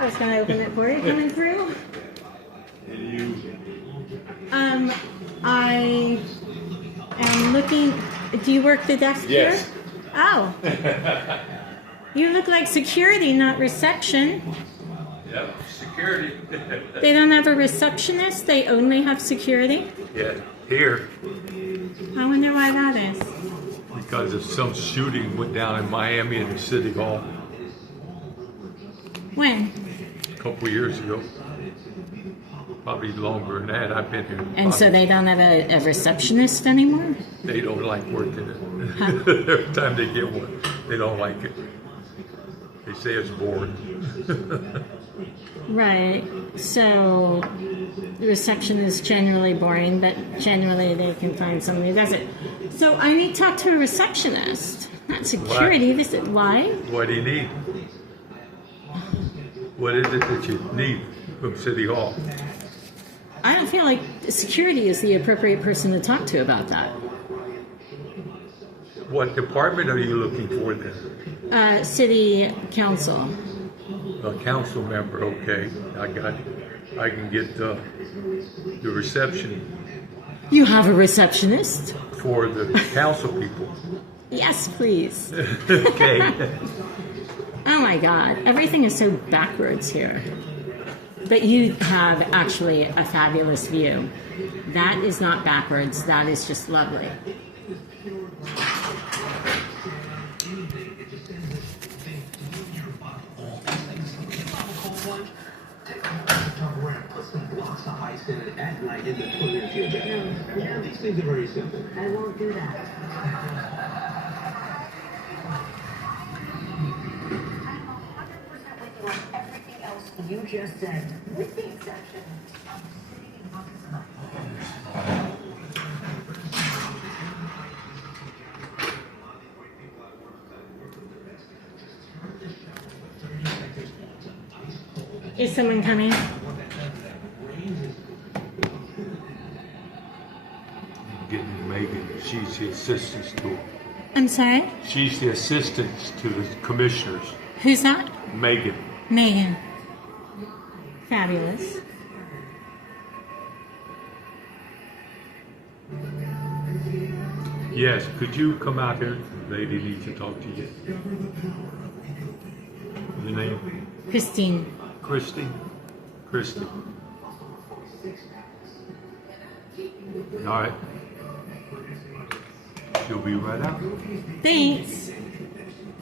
I was going to open it for you coming through. I am looking. Do you work the desk here? Yes. Oh. You look like security, not reception. Yep, security. They don't have a receptionist, they only have security? Yeah, here. I wonder why that is. Because of some shooting went down in Miami in the City Hall When? a couple of years ago. Probably longer than that. I've been here. And so they don't have a receptionist anymore? They don't like working it. Huh. Every time they get one, they don't like it. They say it's boring. Right. So the reception is generally boring, but generally they can find somebody who does it. So I need to talk to a receptionist, not security. Why? What do you need? What is it that you need from City Hall? I don't feel like security is the appropriate person to talk to about that. What department are you looking for then? City Council. A council member, okay. I got it. I can get the reception You have a receptionist? for the council people. Yes, please. Okay. Oh my God, everything is so backwards here. But you have actually a fabulous view. That is not backwards, that is just lovely. At night in the toilet your bed. No. These things are very simple. I won't do that. Everything else you just said, with the exception. Is someone coming? Getting Megan. She's the assistant to. I'm sorry? She's the assistant to the commissioners. Who's that? Megan. Megan. Fabulous. Yes. Could you come out here? The lady needs to talk to you. Your name? Christine. Christy. Christy. All right. She'll be right out. Thanks.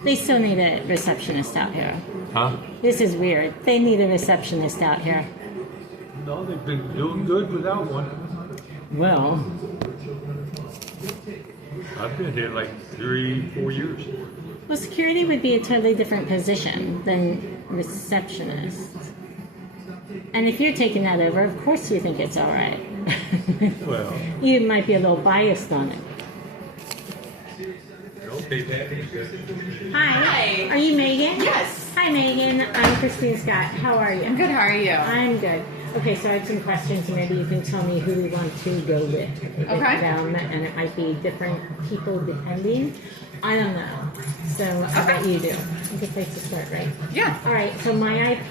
They still need a receptionist out here. Huh? This is weird. They need a receptionist out here. No, they've been doing good without one. Well, I've been here like 3-4 years. well, security would be a totally different position than receptionist. And if you're taking that over, of course you think it's all right. Well, You might be a little biased on it. okay, Daddy. Hi. Are you Megan? Yes. Hi, Megan. I'm Christine Scott. How are you? I'm good. How are you? I'm good. Okay, so I have some questions, and maybe you can tell me who we want to go with. Okay. And it might be different people depending. I don't know. So I'll let you do. A good place to start, right? Yeah. All right, so my IP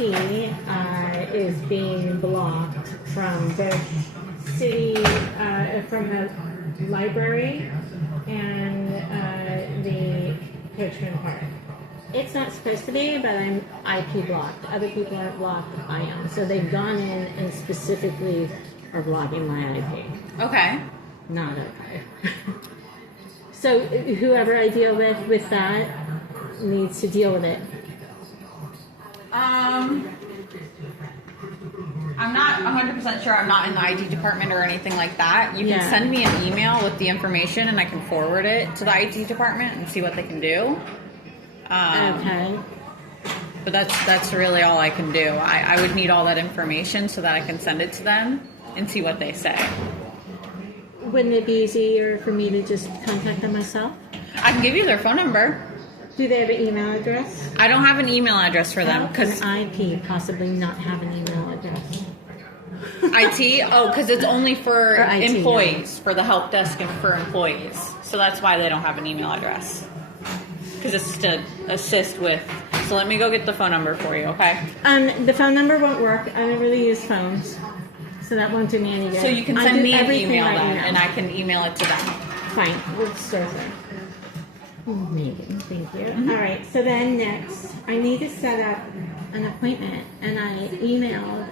is being blocked from both from the library and the Coachman Park. It's not supposed to be, but I'm IP blocked. Other people aren't blocked, I am. So they've gone in and specifically are blocking my IP. Okay. Not okay. So whoever I deal with that needs to deal with it. I'm not 100% sure. I'm not in the IT department or anything like that. You can send me an email with the information, and I can forward it to the IT department and see what they can do. Okay. But that's really all I can do. I would need all that information so that I can send it to them and see what they say. Wouldn't it be easier for me to just contact them myself? I can give you their phone number. Do they have an email address? I don't have an email address for them How can because IP possibly not have an email address? IT. Oh, because it's only for IT, employees, for the help desk and for employees. So that's why they don't have an email address. because it's to assist with. So let me go get the phone number for you, okay? The phone number won't work. I don't really use phones, so that won't do me any good. So you can I send do me an everything email by then, and I can email it to them. Fine, we'll start there. Megan, thank you. All right, so then next, I need to set up an appointment, and I emailed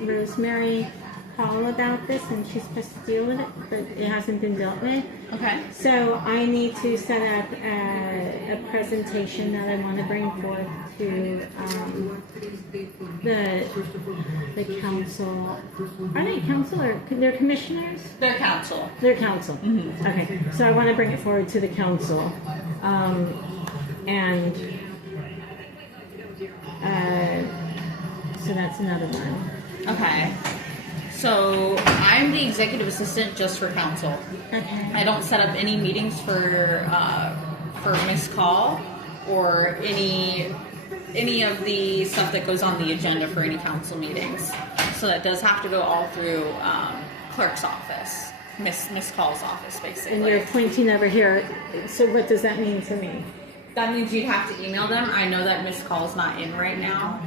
Rosemary Hall about this, and she's supposed to deal with it, but it hasn't been dealt with. Okay. So I need to set up a presentation that I want to bring forth to the council. Are they council or they're commissioners? Their council. Their council. Okay. So I want to bring it forward to the council, and so that's another one. Okay. So I'm the executive assistant just for council. Okay. I don't set up any meetings for Miss Call or any of the stuff that goes on the agenda for any council meetings. So that does have to go all through clerk's office, Miss Call's office, basically. And you're pointing over here. So what does that mean to me? That means you'd have to email them. I know that Miss Call's not in right now.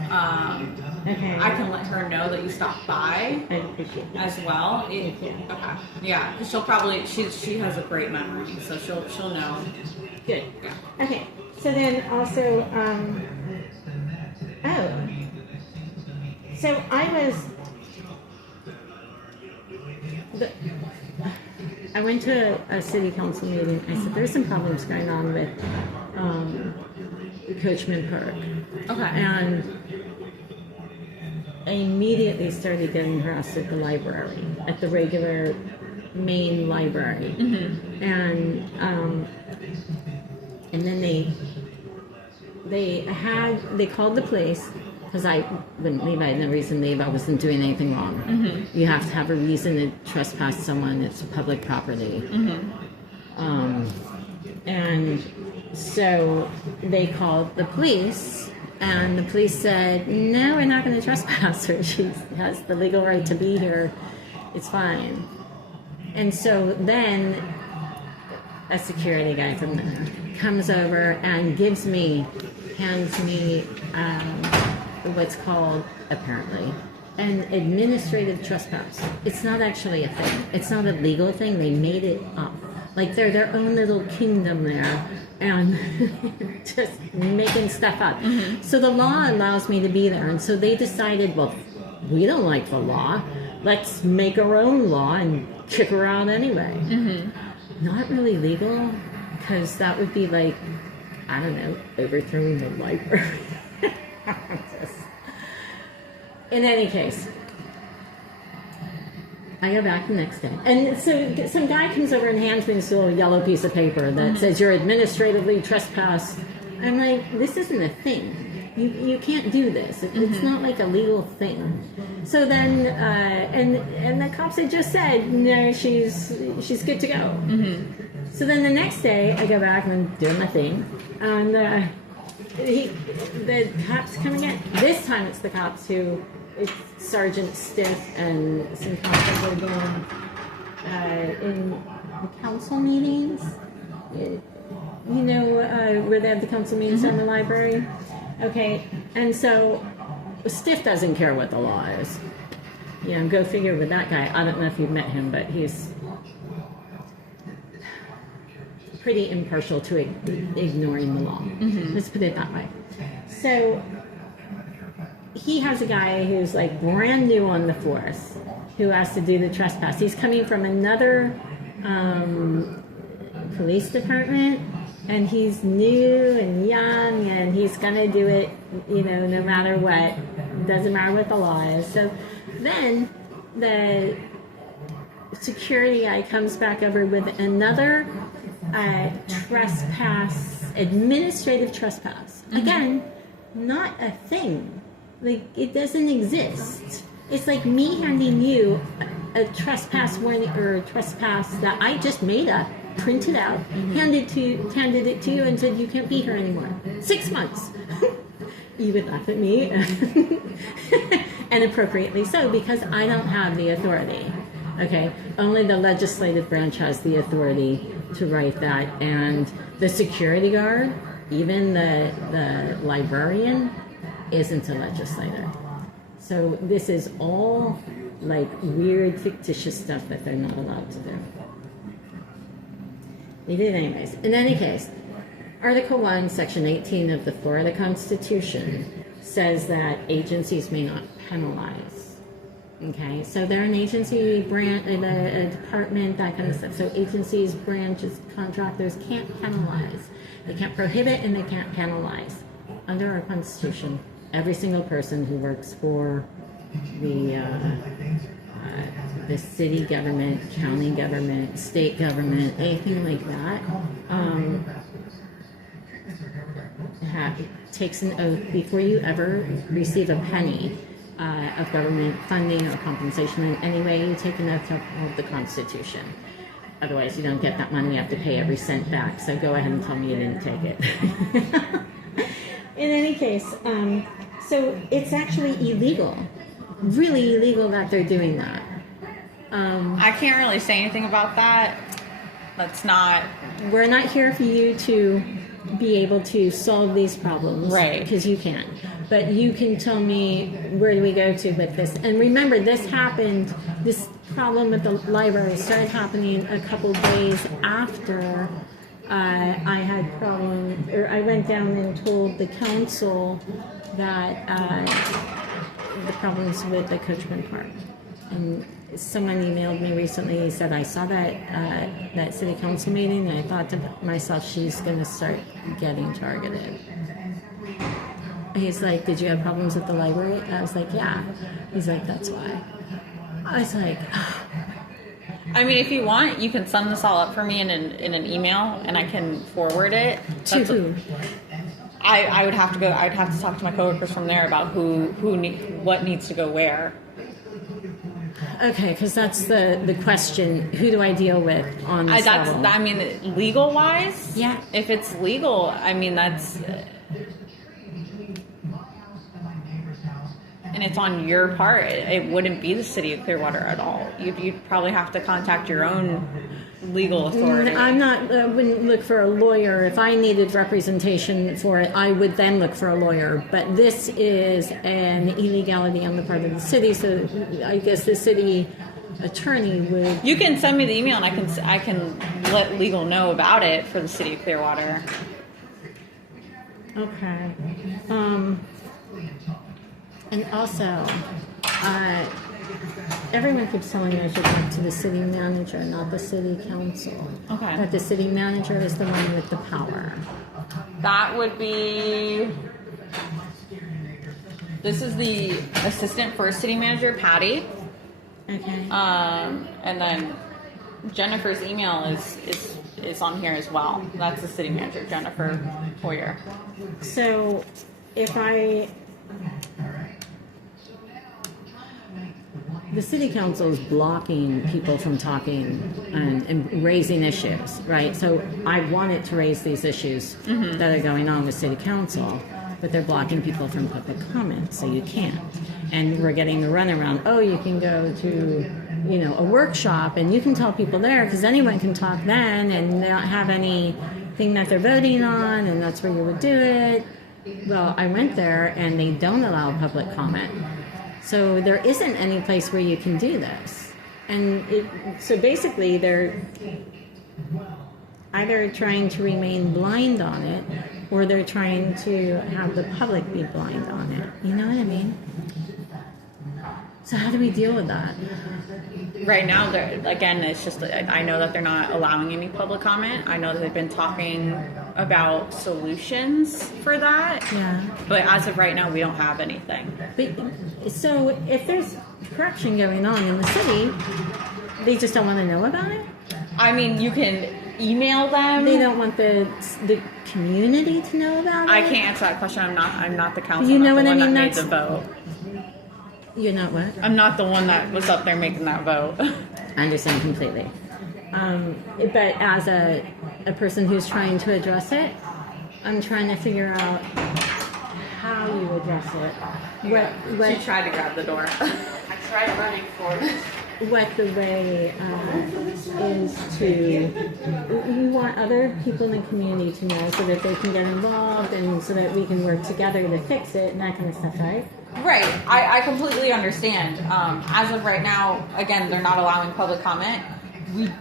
Okay. I can let her know that you stopped by I appreciate that. as well. Thank you. Okay. Yeah, 'cause she'll probably she has a great memory, so she'll know. Good. Yeah. Okay. So then also, so I went to a city council meeting. I said, there's some problems going on with Coachman Park. Okay. And I immediately started getting harassed at the library, at the regular main library. And then they called the police, because I wouldn't leave. I had no reason to leave. I wasn't doing anything wrong. You have to have a reason to trespass someone. It's public property. And so they called the police, and the police said, no, we're not going to trespass her. She has the legal right to be here. It's fine. And so then a security guy from there comes over and hands me what's called, apparently, an administrative trespass. It's not actually a thing. It's not a legal thing. They made it up. Like they're their own little kingdom there, and just making stuff up. So the law allows me to be there, and so they decided, well, we don't like the law. Let's make our own law and kick her out anyway. Not really legal, because that would be like, I don't know, overthrowing the library. In any case, I go back the next day. And so some guy comes over and hands me this little yellow piece of paper that says you're administratively trespassed. I'm like, this isn't a thing. You can't do this. It's not like a legal thing. So then, and the cops had just said, no, she's good to go. So then the next day, I go back and I'm doing my thing. And the cops come again. This time it's the cops who, it's Sergeant Stiff and some cops that were going in the council meetings. You know, where they have the council meetings in the library? Okay, and so Stiff doesn't care what the law is. You know, go figure with that guy. I don't know if you've met him, but he's pretty impartial to ignoring the law. Let's put it that way. So he has a guy who's like brand new on the force who has to do the trespass. He's coming from another police department, and he's new and young, and he's gonna do it, you know, no matter what. Doesn't matter what the law is. So then the security guy comes back over with another trespass, administrative trespass. Again, not a thing. Like, it doesn't exist. It's like me handing you a trespass warning or a trespass that I just made up, printed out, handed it to you, and said you can't be here anymore. 6 months. You would laugh at me, and appropriately so, because I don't have the authority. Okay, only the legislative branch has the authority to write that, and the security guard even the librarian isn't a legislator. So this is all like weird, fictitious stuff that they're not allowed to do. They did anyways. In any case, Article 1, Section 18 of the Florida Constitution says that agencies may not penalize. Okay, so they're an agency, a department, that kind of stuff. So agencies, branches, contractors can't penalize. They can't prohibit and they can't penalize. Under our Constitution, every single person who works for the city government, county government, state government, anything like that, takes an oath before you ever receive a penny of government funding or compensation in any way. You take an oath to uphold the Constitution. Otherwise, you don't get that money. You have to pay every cent back. So go ahead and tell me you didn't take it. In any case, so it's actually illegal, really illegal that they're doing that. I can't really say anything about that. That's not. We're not here for you to be able to solve these problems, right? Because you can, but you can tell me where do we go to with this. And remember, this happened. This problem with the library started happening a couple days after I had problems, or I went down and told the council that the problems with the Coachman Park. And someone emailed me recently. He said, I saw that city council meeting, and I thought to myself, she's going to start getting targeted. He's like, did you have problems with the library? I was like, yeah. He's like, that's why. I was like, oh. I mean, if you want, you can sum this all up for me in an email, and I can forward it. To who? I would have to go. I'd have to talk to my coworkers from there about what needs to go where. Okay, because that's the question. Who do I deal with on this level? I mean, legal wise, yeah. If it's legal, I mean that's, and it's on your part. It wouldn't be the City of Clearwater at all. You'd probably have to contact your own legal authority. I'm not. I wouldn't look for a lawyer. If I needed representation for it, I would then look for a lawyer. But this is an illegality on the part of the city, so I guess the city attorney would. You can send me the email, and I can let legal know about it for the City of Clearwater. Okay. And also, everyone keeps telling me I should talk to the city manager, not the city council. Okay. That the city manager is the one with the power. That would be. This is the assistant first city manager, Patty. Okay. And then Jennifer's email is on here as well. That's the city manager, Jennifer Hoyer. So, if the city council is blocking people from talking and raising issues, right? So I wanted to raise these issues that are going on with city council, but they're blocking people from public comment, so you can't. And we're getting the runaround. Oh, you can go to, a workshop, and you can tell people there, because anyone can talk then, and they don't have anything that they're voting on, and that's where you would do it. Well, I went there, and they don't allow public comment. So there isn't any place where you can do this. And so basically they're either trying to remain blind on it, or they're trying to have the public be blind on it. You know what I mean? So how do we deal with that? Right now, again, it's just, I know that they're not allowing any public comment. I know that they've been talking about solutions for that. Yeah. But as of right now, we don't have anything. But, so if there's corruption going on in the city, they just don't want to know about it? I mean, you can email them. They don't want the community to know about it? I can't answer that question. I'm not the council. You know I'm not what the I one mean? that made the vote. You're not what? I'm not the one that was up there making that vote. I understand completely. But as a person who's trying to address it, I'm trying to figure out how you address it. What She tried to grab the door. I tried running for it. What the way is we want other people in the community to know so that they can get involved and so that we can work together to fix it and that kind of stuff, right? Right. I completely understand. As of right now, again, they're not allowing public comment.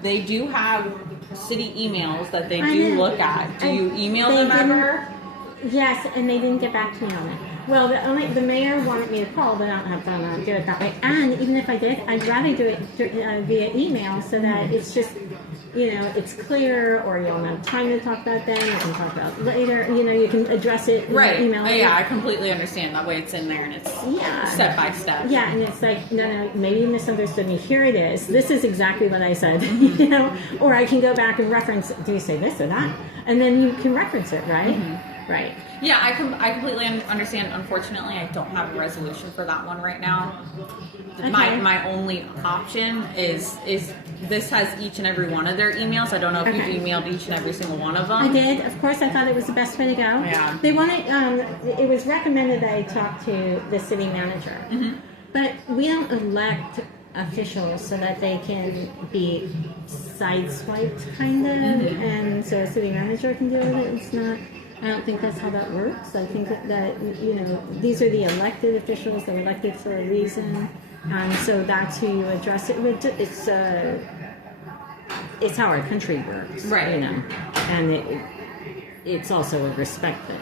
They do have city emails that they do look at. Do you email them ever? Yes, and they didn't get back to me on it. Well, the mayor wanted me to call, but I don't have time to do it that way. And even if I did, I'd rather do it via email so that it's just, it's clear, or you'll have time to talk about then, you can talk about it later, you can address it in right. email. Yeah, I completely understand. That way it's in there and it's step by step. Yeah, and it's like, no, maybe you misunderstood me. Here it is. This is exactly what I said, Or I can go back and reference, do you say this or that? And then you can reference it, right? Mm-hmm. Right. Yeah, I completely understand. Unfortunately, I don't have a resolution for that one right now. Okay. My only option is this has each and every one of their emails. I don't know if you've emailed each and every single one of them. I did. Of course, I thought it was the best way to go. Yeah. They wanted. It was recommended that I talk to the city manager, but we don't elect officials so that they can be sideswiped, kind of, and so a city manager can deal with it. It's not. I don't think that's how that works. I think that these are the elected officials. They're elected for a reason, so that's who you address it with. It's how our country works, right? And it's also a respect thing.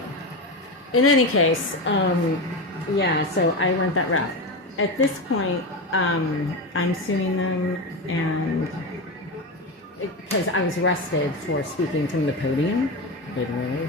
In any case, so I went that route. At this point, I'm suing them, and because I was arrested for speaking from the podium, literally.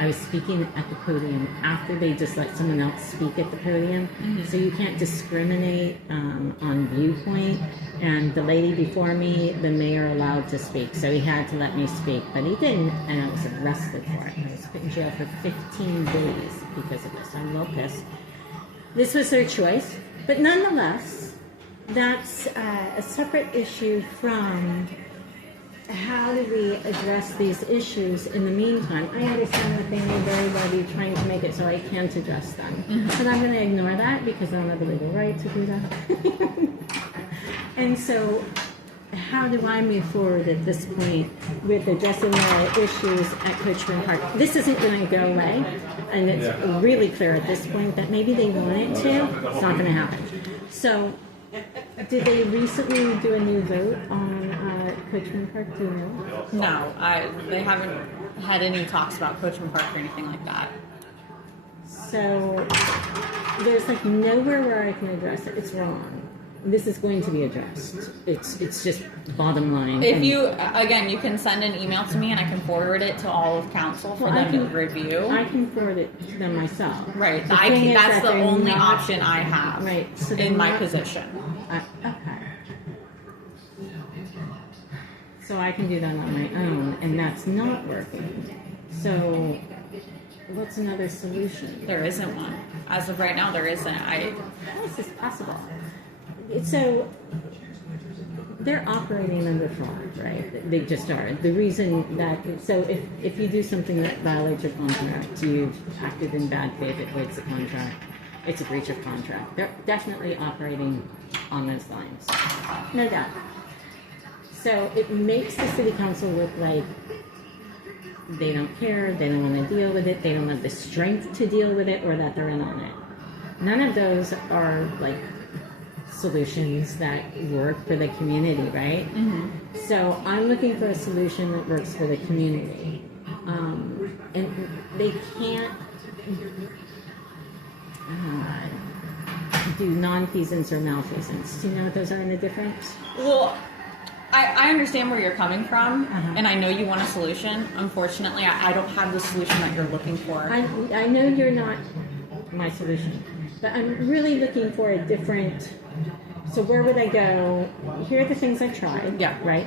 I was speaking at the podium after they just let someone else speak at the podium. So you can't discriminate on viewpoint. And the lady before me, the mayor allowed to speak, so he had to let me speak, but he didn't, and I was arrested for it. I was put in jail for 15 days because of this. I'm a little pissed. This was their choice, but nonetheless, that's a separate issue from how do we address these issues in the meantime. I understand that they may very well be trying to make it so I can't address them. But I'm going to ignore that because I don't have the legal right to do that. And so how do I move forward at this point with addressing the issues at Coachman Park? This isn't going to go away, and it's really clear at this point that maybe they want it to. It's not going to happen. So did they recently do a new vote on Coachman Park? Do you know? No, they haven't had any talks about Coachman Park or anything like that. So there's nowhere where I can address it. It's wrong. This is going to be addressed. It's just bottom line. If you can send an email to me and I can forward it to all of council for them to review. I can forward it to them myself. Right. That's the only option I have. Right. So in my position. Okay. So I can do that on my own, and that's not working. So what's another solution? There isn't one. As of right now, there isn't. How is this possible? So they're operating under fraud, right? They just are. The reason that, so if you do something that violates your contract, you've acted in bad faith, it breaks the contract, it's a breach of contract. They're definitely operating on those lines. No doubt. So it makes the city council look like they don't care, they don't want to deal with it, they don't have the strength to deal with it, or that they're in on it. None of those are solutions that work for the community, right? So I'm looking for a solution that works for the community. And they can't do nonfeasance or malfeasance. Do you know what those are in the difference? Well, I understand where you're coming from, and I know you want a solution. Unfortunately, I don't have the solution that you're looking for. I know you're not my solution, but I'm really looking for a different. So where would I go? Here are the things I've tried. Yeah. Right?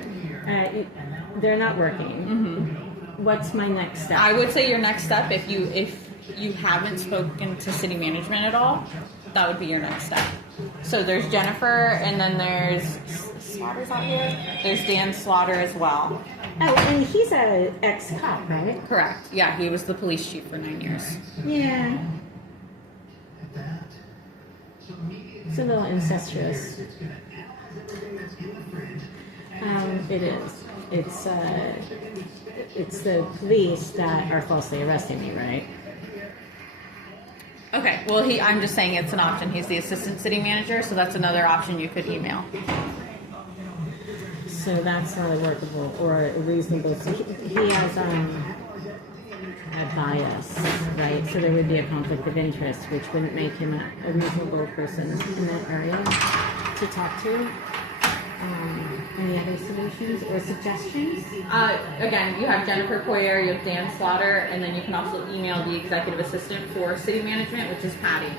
They're not working. What's my next step? I would say your next step, if you haven't spoken to city management at all, that would be your next step. So there's Jennifer, and then there's Slaughter's out here. There's Dan Slaughter as well. Oh, and he's an ex-cop, right? Correct. Yeah, he was the police chief for 9 years. Yeah. It's a little incestuous. It is. it's the police that are falsely arresting me, right? Okay, well, I'm just saying it's an option. He's the assistant city manager, so that's another option you could email. So that's not a workable or a reasonable. So he has a bias, right? So there would be a conflict of interest, which wouldn't make him a reasonable person in that area to talk to. Any other solutions or suggestions? Again, you have Jennifer Poyer, you have Dan Slaughter, and then you can also email the executive assistant for city management, which is Patty.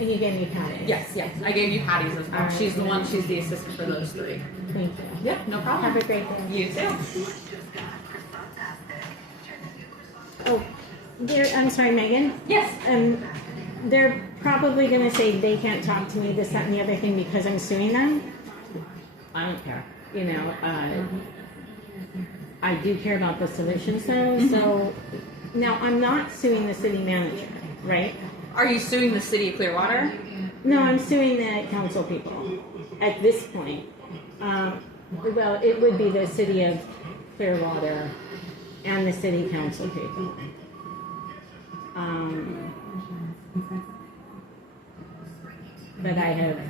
And you gave me Patty. Yes, I gave you Patty's as well. All right. She's the assistant for those three. Thank you. Yep, no problem. Have a great day. You too. Oh, I'm sorry, Megan. Yes. They're probably going to say they can't talk to me, this, that, and the other thing because I'm suing them. I don't care. You know, I do care about the solutions though. So now I'm not suing the city manager, right? Are you suing the city of Clearwater? No, I'm suing the council people at this point. Well, it would be the city of Clearwater and the city council people. But I have.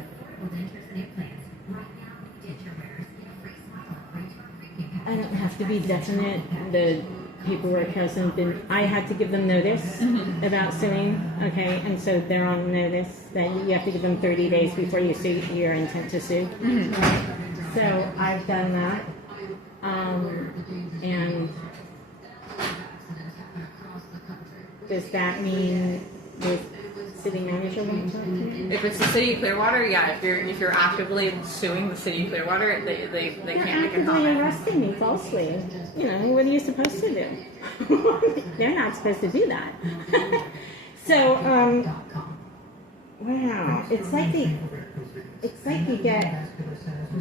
I don't have to be definite. The paperwork hasn't been. I had to give them notice about suing. Okay, and so they're on notice that you have to give them 30 days before you sue your intent to sue. Right? So I've done that, and does that mean the city manager won't talk to me? If it's the city of Clearwater, yeah. If you're actively suing the city of Clearwater, they They're can't make a actively comment. arresting me falsely. You know, what are you supposed to do? They're not supposed to do that. So, wow, it's like you get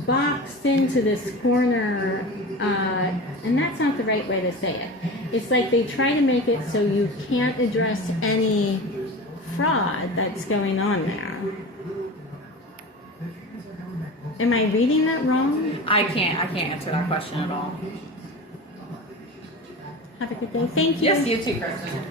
boxed into this corner, and that's not the right way to say it. It's like they try to make it so you can't address any fraud that's going on there. Am I reading that wrong? I can't answer that question at all. Have a good day. Thank you. Yes, you too, Kristen.